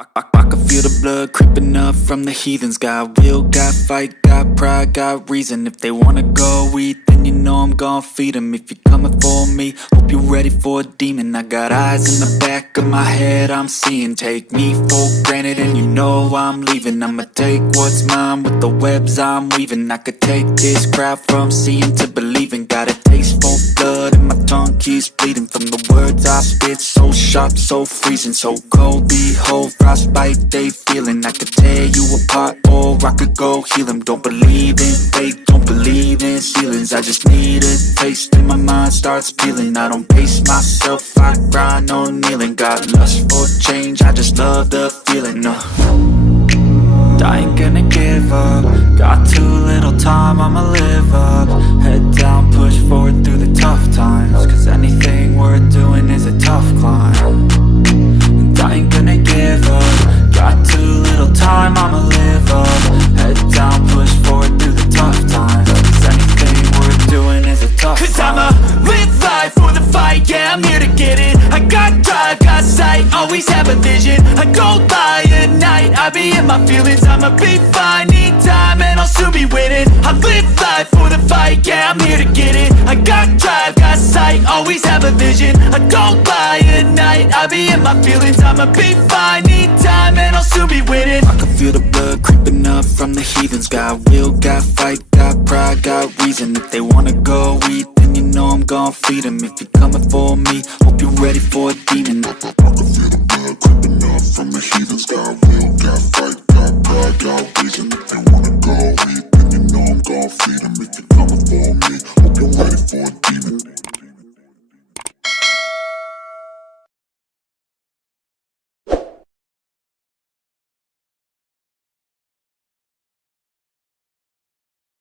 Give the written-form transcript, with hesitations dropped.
I can feel the blood creeping up from the heathens. Got will, got fight, got pride, got reason. If they wanna go eat, then you know I'm gon' feed them. If you're coming for me, hope you're ready for a demon. I got eyes in the back of my head, I'm seeing. Take me for granted and you know I'm leaving. I'ma take what's mine with the webs I'm weaving. I could take this crowd from seeing to believing. Got a taste for blood and my tongue keeps bleeding from the words I spit. So sharp, so freezing, so cold. Behold, frostbite they feeling. I could tear you apart or I could go heal them. Don't believe in fate, don't believe in ceilings. I just need a taste and my mind starts peeling. I don't pace myself, I grind on kneeling. Got lust for change, I just love the feeling. I ain't gonna give up. Got too little time, I'ma live up. Head down, push forward through the tough times. Cause anything worth doing is a tough climb. And I ain't gonna give up. Got too little time, I'ma live up. Head down, push forward through the tough times. Cause anything worth doing is a tough climb. Cause I'ma live life for the fight, yeah, I'm here to get it. I got drive, got sight, always have a vision. I go by at night, I be in my feelings. I'ma be fine, need time, and I'll soon be winning. I live life for the fight, yeah, I'm here to get it. I got drive, got sight, always have a vision. I go by at night, I be in my feelings. I'ma be fine, need time, and I'll soon be winning. I can feel the blood creeping up from the heathens. Got will, got fight, got pride, got reason. If they wanna go eat, then you know I'm gon' feed them. If you're coming for me, hope you're ready for a demon. I can feel the blood creeping up from